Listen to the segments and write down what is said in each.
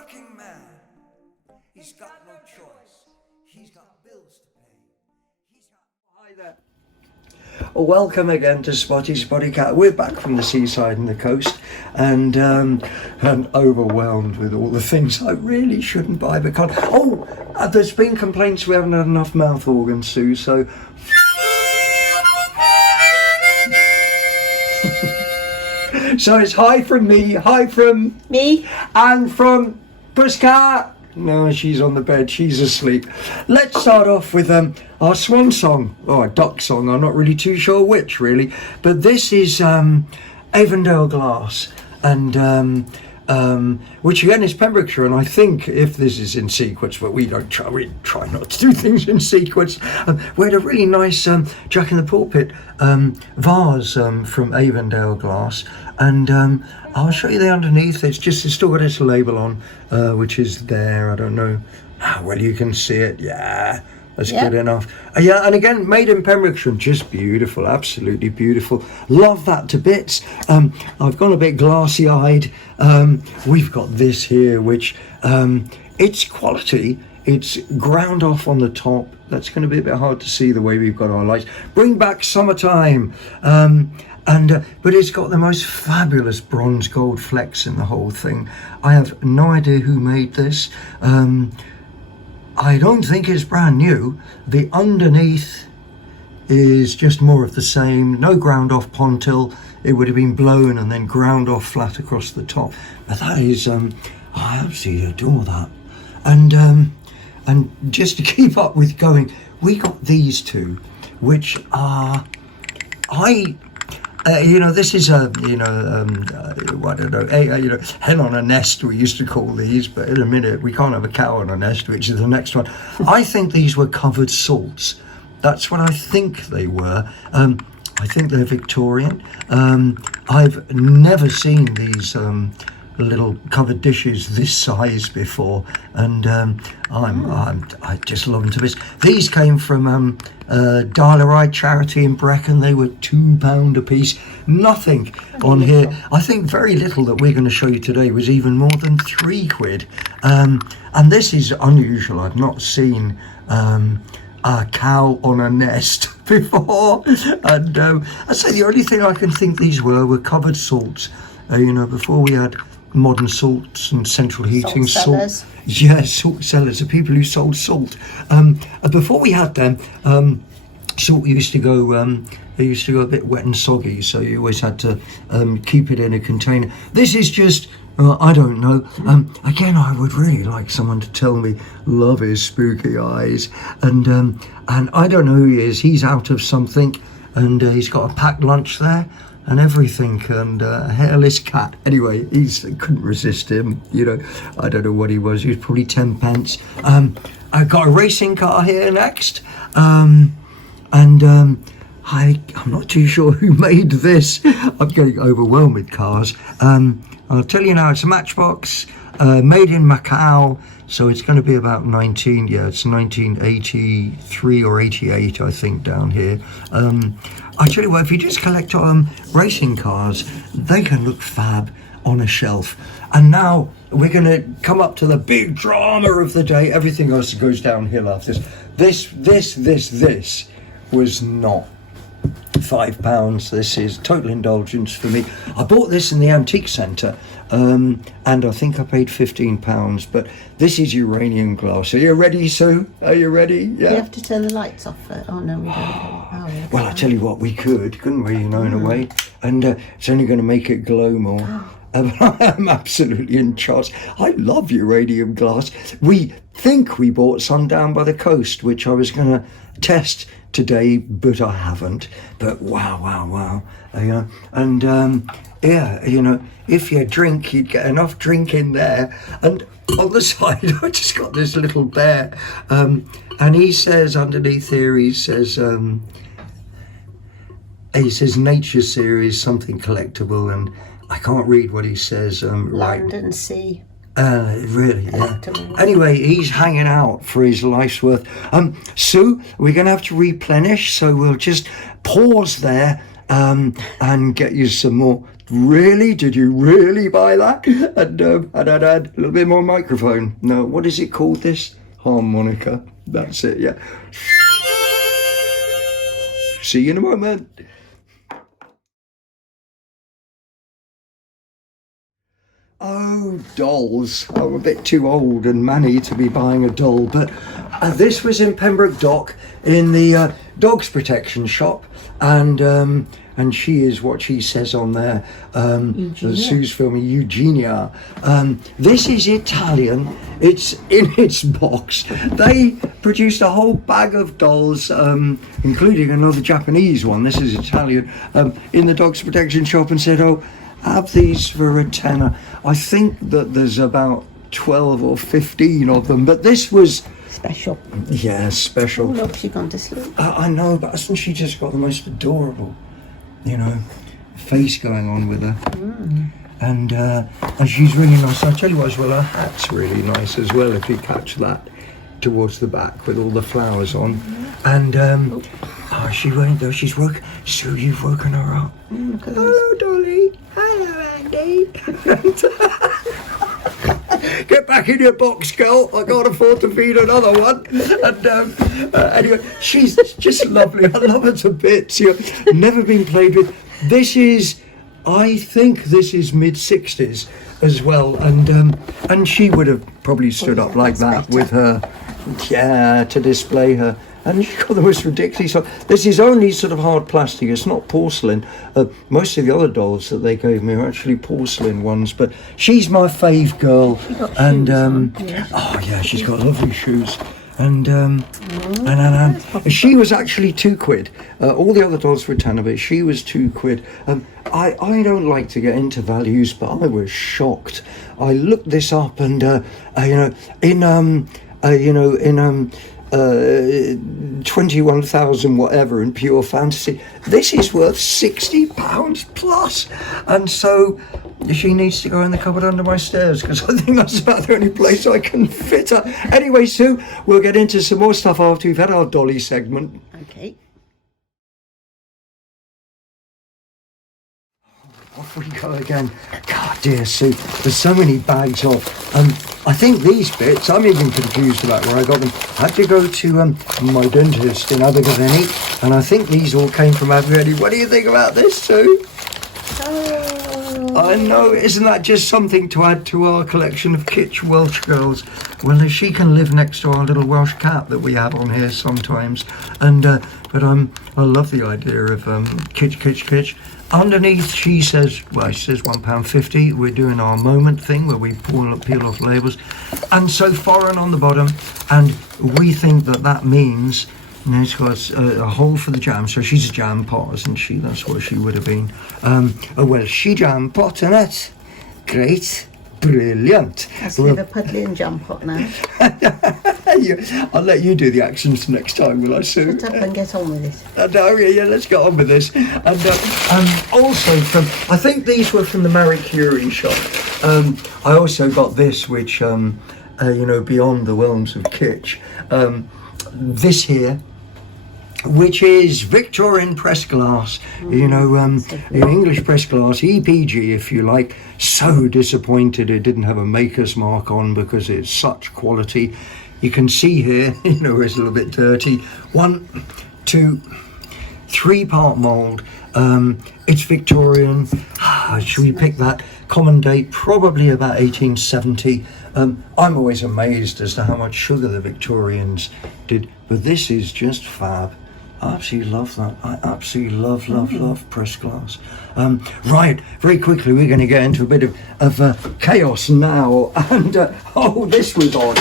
working man. He's got no choice. He's got bills to pay. Hi there. Welcome again to Spotty's Spotty Cat. We're back from the seaside and the coast, and overwhelmed with all the things I really shouldn't buy but can't. There's been complaints we haven't had enough mouth organs, Sue, so so it's hi from me, hi from me, and from Pussycat. No, she's on the bed, she's asleep. Let's start off with our swan song, or a duck song, I'm not really too sure which really, but this is Avondale Glass, and which again is Pembrokeshire, and I think if this is in sequence, but we try not to do things in sequence, we had a really nice Jack in the Pulpit vase from Avondale Glass, and I'll show you the underneath. It's still got its label on, which is there. I don't know how well you can see it. Yeah, that's good enough. Yeah, and again, made in Pembrokeshire, just beautiful, absolutely beautiful. Love that to bits. I've gone a bit glassy-eyed. We've got this here, which it's quality. It's ground off on the top. That's going to be a bit hard to see the way we've got our lights. Bring back summertime. But it's got the most fabulous bronze gold flecks in the whole thing. I have no idea who made this. I don't think it's brand new. The underneath is just more of the same. No ground off pontil. It would have been blown and then ground off flat across the top. But that is, I absolutely adore that. And just to keep up with going, we got these two, which are, this is I don't know, hen on a nest we used to call these, but in a minute we can't have a cow on a nest, which is the next one. I think these were covered salts. That's what I think they were. I think they're Victorian. I've never seen these little covered dishes this size before, and I just love them to bits. These came from Dial-A-Ride charity in Brecon. They were £2 a piece. Nothing on here. I think very little that we're going to show you today was even more than £3. And this is unusual. I've not seen a cow on a nest before, and I say the only thing I can think these were covered salts. Before we had modern salts and central heating, salt cellars, the people who sold salt. Before we had them, salt used to go they used to go a bit wet and soggy, so you always had to keep it in a container. This is just I don't know. Again, I would really like someone to tell me. Love his spooky eyes, and I don't know who he is. He's out of something, and he's got a packed lunch there and everything, and a hairless cat. Anyway, couldn't resist him. I don't know what he was. He was probably 10 pence. I've got a racing car here next, and I'm not too sure who made this. I'm getting overwhelmed with cars. I'll tell you now, it's a Matchbox, made in Macau, so it's going to be about it's 1983 or 88, I think, down here. I tell you what, if you just collect racing cars, they can look fab on a shelf. And now we're going to come up to the big drama of the day. Everything else goes downhill after this. This was not £5. This is total indulgence for me. I bought this in the antique centre, and I think I paid £15. But this is uranium glass. Are you ready, Sue? Are you ready? Yeah. You have to turn the lights off. Oh no, we don't. Well, I tell you what, we couldn't we? In a way, and it's only going to make it glow more. I'm absolutely in charge. I love uranium glass. We think we bought some down by the coast, which I was going to test today, but I haven't. But wow. If you drink, you'd get enough drink in there. And on the side, I just got this little bear. And he says underneath here, he says Nature Series, something collectible, and I can't read what he says. Land and sea. Really, yeah. Anyway, he's hanging out for his life's worth. Sue, we're going to have to replenish, so we'll just pause there and get you some more. Really? Did you really buy that? And add a little bit more microphone. No, what is it called, this? Harmonica. That's it, yeah. See you in a moment. Oh, dolls. I'm a bit too old and manny to be buying a doll, but this was in Pembroke Dock in the dogs protection shop, and she is what she says on there. Sue's filming Eugenia. This is Italian. It's in its box. They produced a whole bag of dolls, including another Japanese one. This is Italian, in the dogs protection shop, and said, "Oh, have these for a tenner." I think that there's about 12 or 15 of them, but this was Special. yeah, special. Oh, look, she's gone to sleep. I know, but hasn't she just got the most adorable, face going on with her? And she's really nice. I tell you what as well, her hat's really nice as well, if you catch that towards the back with all the flowers on. And she won't though, she's woke. So you've woken her up. Look at Hello, Dolly. Hello, Andy. Get back in your box, girl. I can't afford to feed another one. And anyway, she's just lovely. I love her to bits. Never been played with. I think this is mid-60s as well, and she would have probably stood up like that with her, to display her. And she's got the most ridiculous. This is only sort of hard plastic. It's not porcelain. Most of the other dolls that they gave me are actually porcelain ones. But she's my fave girl. And she's got lovely shoes. And she was actually £2. All the other dolls were £10, but she was £2. I don't like to get into values, but I was shocked. I looked this up, and in 21,000 whatever in pure fantasy, this is worth £60 plus, and so she needs to go in the cupboard under my stairs, because I think that's about the only place I can fit her. Anyway, Sue, we'll get into some more stuff after we've had our Dolly segment. Okay. Off we go again. God, dear Sue, there's so many bags of. I think these bits, I'm even confused about where I got them. I had to go to my dentist in Abergavenny, and I think these all came from Abergavenny. What do you think about this, Sue? Oh. I know, isn't that just something to add to our collection of kitsch Welsh girls? Well, she can live next to our little Welsh cat that we have on here sometimes, and but I love the idea of kitsch. Underneath, she says £1.50. We're doing our moment thing where we peel off labels, and so foreign on the bottom, and we think that means. And it's got a hole for the jam, so she's a jam pot, isn't she? That's what she would have been. A Welsh jam pot, isn't it? Great. Brilliant. Let's leave a puddly and jam pot now. I'll let you do the accents next time, will I, Sue? Shut up and get on with it. Let's get on with this. And also I think these were from the Marie Curie shop. I also got this, which, beyond the realms of kitsch. This here, which is Victorian press glass, English press glass, EPG if you like. So disappointed it didn't have a maker's mark on, because it's such quality. You can see here, it's a little bit dirty. 1, 2, 3-part mould. It's Victorian. Should we pick that? Common date, probably about 1870. I'm always amazed as to how much sugar the Victorians did, but this is just fab. I absolutely love that. I absolutely love press glass. Right, very quickly we're going to get into a bit of chaos now. And this was odd.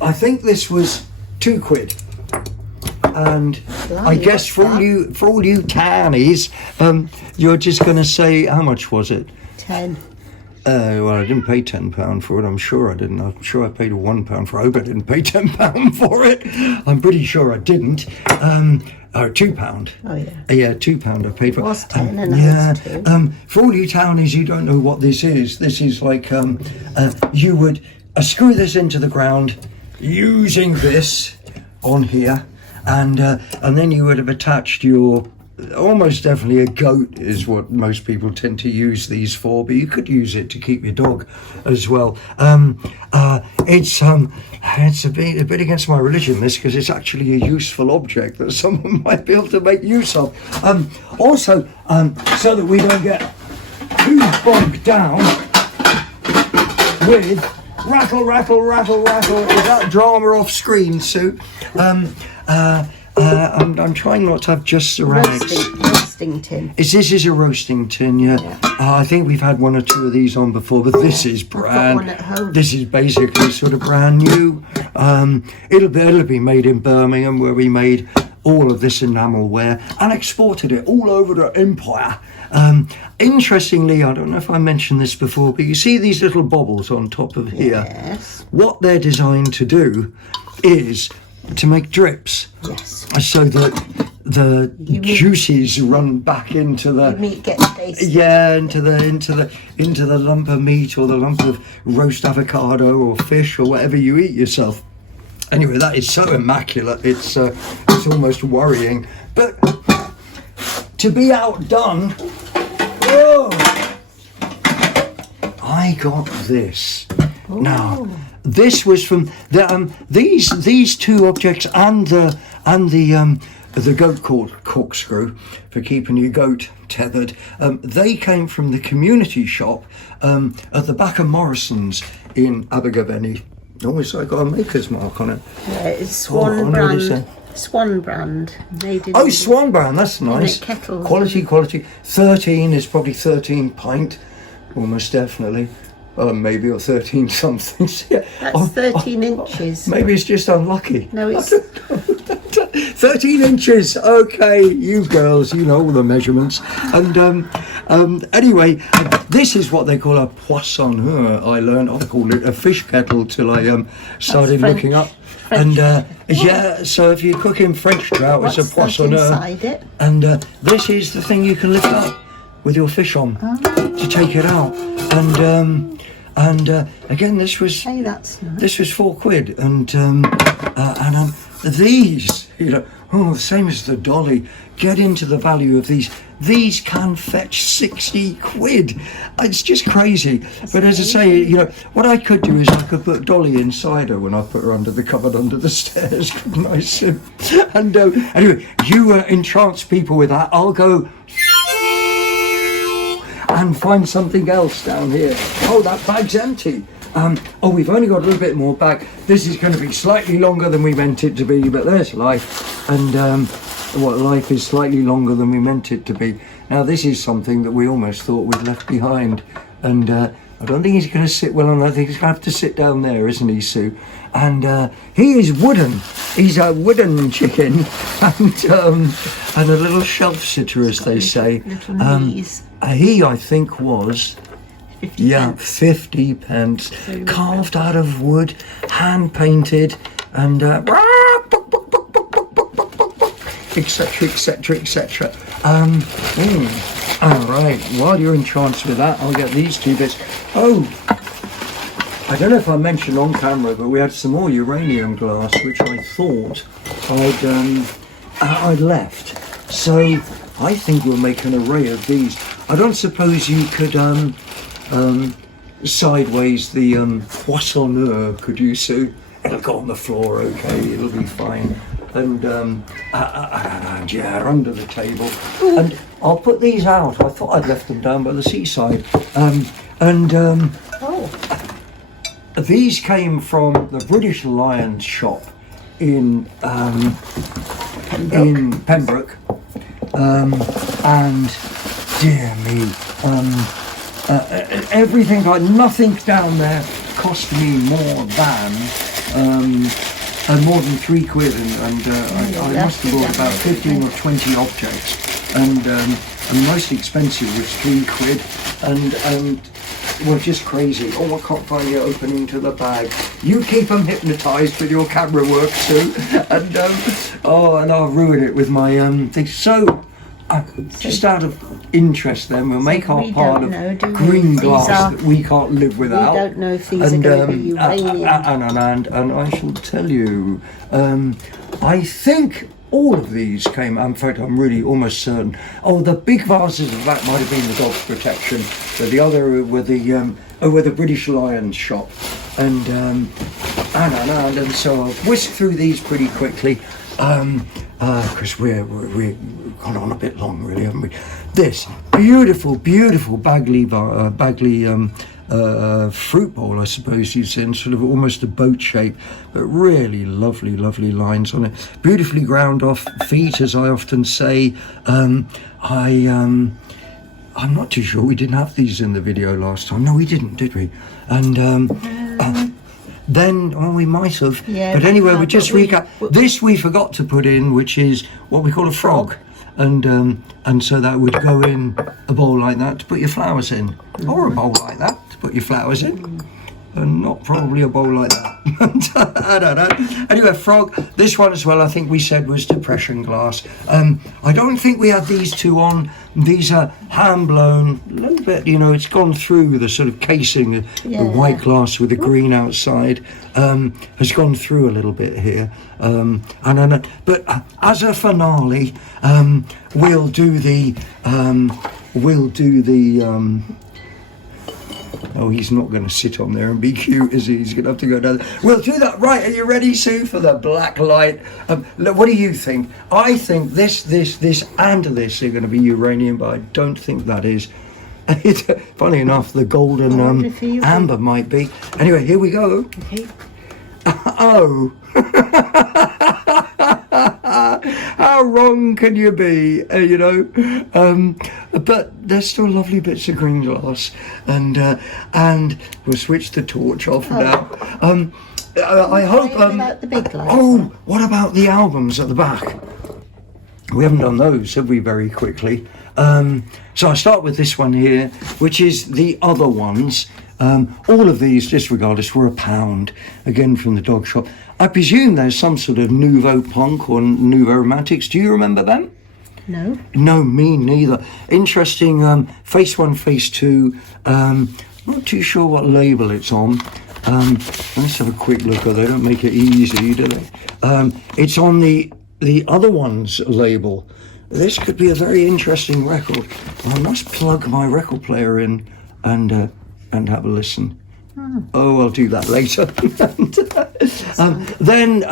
I think this was £2. And I guess for all you townies, you're just going to say, how much was it? 10. Well, I didn't pay £10 for it. I'm sure I didn't. I'm sure I paid £1 for it. I hope I didn't pay £10 for it. I'm pretty sure I didn't. £2. Oh yeah. Yeah, £2 I paid for. It was 10 and yeah. For all you townies who don't know what this is like you would screw this into the ground using this on here, and then you would have attached your almost definitely a goat is what most people tend to use these for, but you could use it to keep your dog as well. It's a bit against my religion, this, because it's actually a useful object that someone might be able to make use of. Also, so that we don't get too bogged down with rattle, rattle, rattle, rattle. Is that drama off screen, Sue? I'm trying not to have just ceramics. Roasting tin. This is a roasting tin, yeah. I think we've had one or two of these on before, but this is brand. I've got one at home. This is basically sort of brand new. It'll be made in Birmingham, where we made all of this enamelware and exported it all over the empire. Interestingly, I don't know if I mentioned this before, but you see these little bobbles on top of here. Yes. What they're designed to do is to make drips. Yes. So that the juices run back into the Meat gets tasty. yeah, into the lump of meat or the lump of roast avocado or fish or whatever you eat yourself. Anyway, that is so immaculate. It's almost worrying. But to be outdone, I got this. Ooh. Now, this was from these two objects and the goat corkscrew for keeping your goat tethered. They came from the community shop at the back of Morrison's in Abergavenny. Oh, it's got a maker's mark on it. Yeah, it's Swan brand. Swan brand. Made in Swan brand, that's nice. Kettles. Quality. 13 is probably 13 pint, almost definitely. Maybe, or 13 something. That's 13 inches. Maybe it's just unlucky. No, it's 13 inches. Okay, you girls, you know all the measurements. And anyway, this is what they call a poissoniere. I learned I called it a fish kettle till I started looking up. French. And yeah, so if you're cooking French trout, it's a poissoniere. Inside it? And this is the thing you can lift up with your fish on to take it out. And again, this was Hey, that's nice. this was £4, and these, same as the Dolly. Get into the value of these. These can fetch £60. It's just crazy. But as I say, what I could do is I could put Dolly inside her when I put her under the cupboard under the stairs, couldn't I, Sim? And anyway, you entrance people with that. I'll go and find something else down here. Oh, that bag's empty. We've only got a little bit more bag. This is going to be slightly longer than we meant it to be, but there's life. And life is slightly longer than we meant it to be. Now, this is something that we almost thought we'd left behind. And I don't think he's going to sit well on. I think he's going to have to sit down there, isn't he, Sue? And he is wooden. He's a wooden chicken. And a little shelf sitter, as they say. Little knees. He, I think, was 50 pence. 50 pence, carved out of wood, hand painted, and etc, etc, etc. All right, while you're entranced with that, I'll get these two bits. I don't know if I mentioned on camera, but we had some more uranium glass, which I thought I'd left. So I think we'll make an array of these. I don't suppose you could sideways the poissoniere, could you, Sue? It'll go on the floor, okay, it'll be fine. And yeah, under the table. And I'll put these out. I thought I'd left them down by the seaside. These came from the British Lions shop in Pembroke. And dear me, everything, like nothing down there cost me more than £3, and I must have bought about 15 or 20 objects, and the most expensive was £3, and well, just crazy. Oh, I can't find the opening to the bag. You keep them hypnotised with your camera work, Sue, and and I'll ruin it with my thing. So, just out of interest, then we'll make our part of green glass that we can't live without. We don't know if these are going to be uranium. And I shall tell you, I think all of these came. In fact, I'm really almost certain. Oh, the big vases of that might have been the dog's protection, but the other were the British Lions shop, and so I'll whisk through these pretty quickly, because we're gone on a bit long, really, haven't we? This beautiful Bagley fruit bowl, I suppose you'd say, in sort of almost a boat shape, but really lovely lines on it. Beautifully ground off feet, as I often say. I'm not too sure. We didn't have these in the video last time. No, we didn't, did we? And then, well, we might have. Yeah, but anyway, we just recap. This we forgot to put in, which is what we call a frog. And so that would go in a bowl like that to put your flowers in, or a bowl like that to put your flowers in, and not probably a bowl like that. I don't know. Anyway, frog. This one as well, I think we said was depression glass. I don't think we had these two on. These are hand blown, a little bit, it's gone through the sort of casing, the white glass with the green outside, has gone through a little bit here. But as a finale, we'll do the oh, he's not going to sit on there and be cute, is he? He's going to have to go down there. We'll do that. Right, are you ready, Sue, for the black light? Look, what do you think? I think this and this are going to be uranium, but I don't think that is. Funny enough, the golden amber might be. Anyway, here we go. Okay. Oh. How wrong can you be, but there's still lovely bits of green glass, and we'll switch the torch off now. I hope. About the big light. Oh, what about the albums at the back? We haven't done those, have we? Very quickly. So I start with this one here, which is the other ones. All of these, disregard us, were £1, again from the dog shop. I presume there's some sort of nouveau punk or nouveau romantics. Do you remember them? No. No, me neither. Interesting. Face 1, Face 2. Not too sure what label it's on. Let's have a quick look. They don't make it easy, do they? It's on the other one's label. This could be a very interesting record. I must plug my record player in and have a listen. Oh, I'll do that later. Then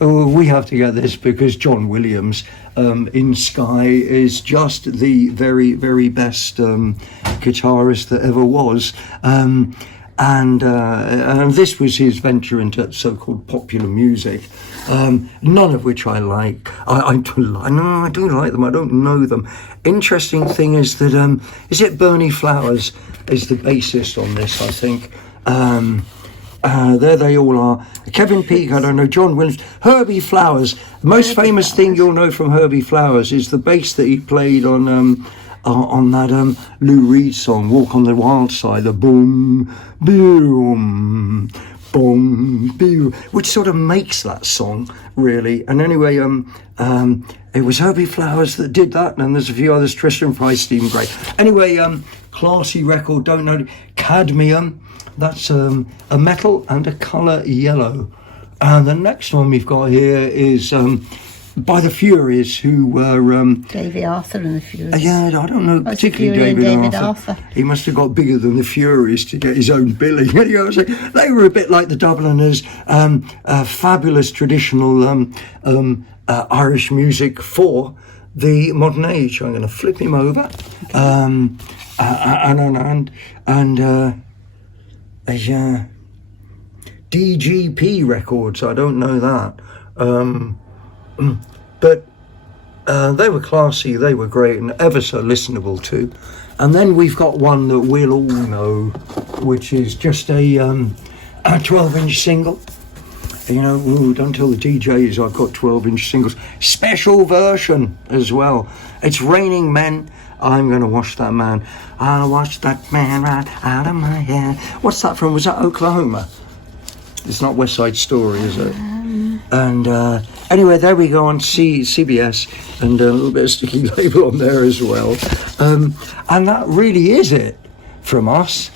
we have to get this, because John Williams in Sky is just the very, very best guitarist that ever was. And this was his venture into so-called popular music, none of which I like. I do like them. I don't know them. Interesting thing is that is it Bernie Flowers is the bassist on this, I think. There they all are. Kevin Peake, I don't know. John Williams, Herbie Flowers. The most famous thing you'll know from Herbie Flowers is the bass that he played on that Lou Reed song, Walk on the Wild Side, the boom, boom, boom, boom, which sort of makes that song, really. And anyway, it was Herbie Flowers that did that, and there's a few others, Tristan Price, Stephen Gray. Anyway, classy record, don't know. Cadmium, that's a metal and a colour yellow. And the next one we've got here is by the Furies, who were David Arthur and the Furies. Yeah, I don't know, particularly David Arthur. He must have got bigger than the Furies to get his own billing. So they were a bit like the Dubliners, fabulous traditional Irish music for the modern age. I'm going to flip him over, and DGP Records. I don't know that. But they were classy, they were great, and ever so listenable too. And then we've got one that we'll all know, which is just a 12-inch single. Don't tell the DJs I've got 12-inch singles. Special version as well. It's Raining Men. I'm going to wash that man. I'll wash that man right out of my hair. What's that from? Was that Oklahoma? It's not West Side Story, is it? And anyway, there we go on CBS, and a little bit of sticky label on there as well. And that really is it from us.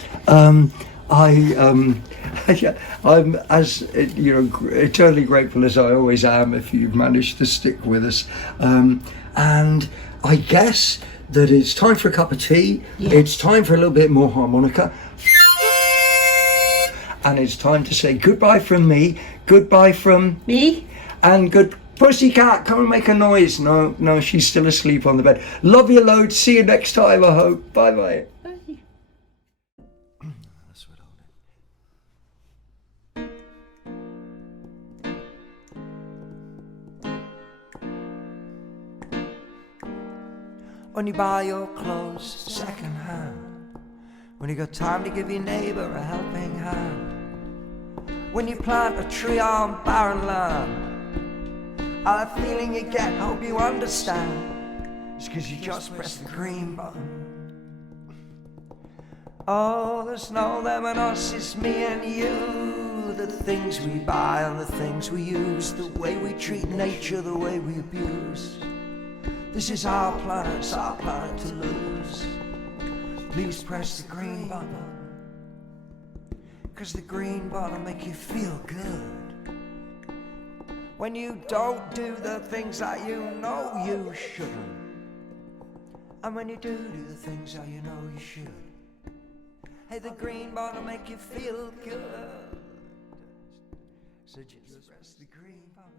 Yeah, I'm as eternally grateful as I always am if you've managed to stick with us. And I guess that it's time for a cup of tea. Yeah. It's time for a little bit more harmonica. And it's time to say goodbye from me, goodbye from Me? and good pussycat, come and make a noise. No, she's still asleep on the bed. Love you loads. See you next time, I hope. Bye bye. Bye. When you buy your clothes second hand, when you got time to give your neighbour a helping hand, when you plant a tree on barren land, all that feeling you get, hope you understand, it's 'cause you just press the green button. Oh, there's no them and us, it's me and you, the things we buy and the things we use, the way we treat nature, the way we abuse. This is our planet, it's our planet to lose. Please press the green button, 'cause the green button make you feel good. When you don't do the things that you know you shouldn't, and when you do the things that you know you should. Hey, the green button make you feel good. So just press the green button.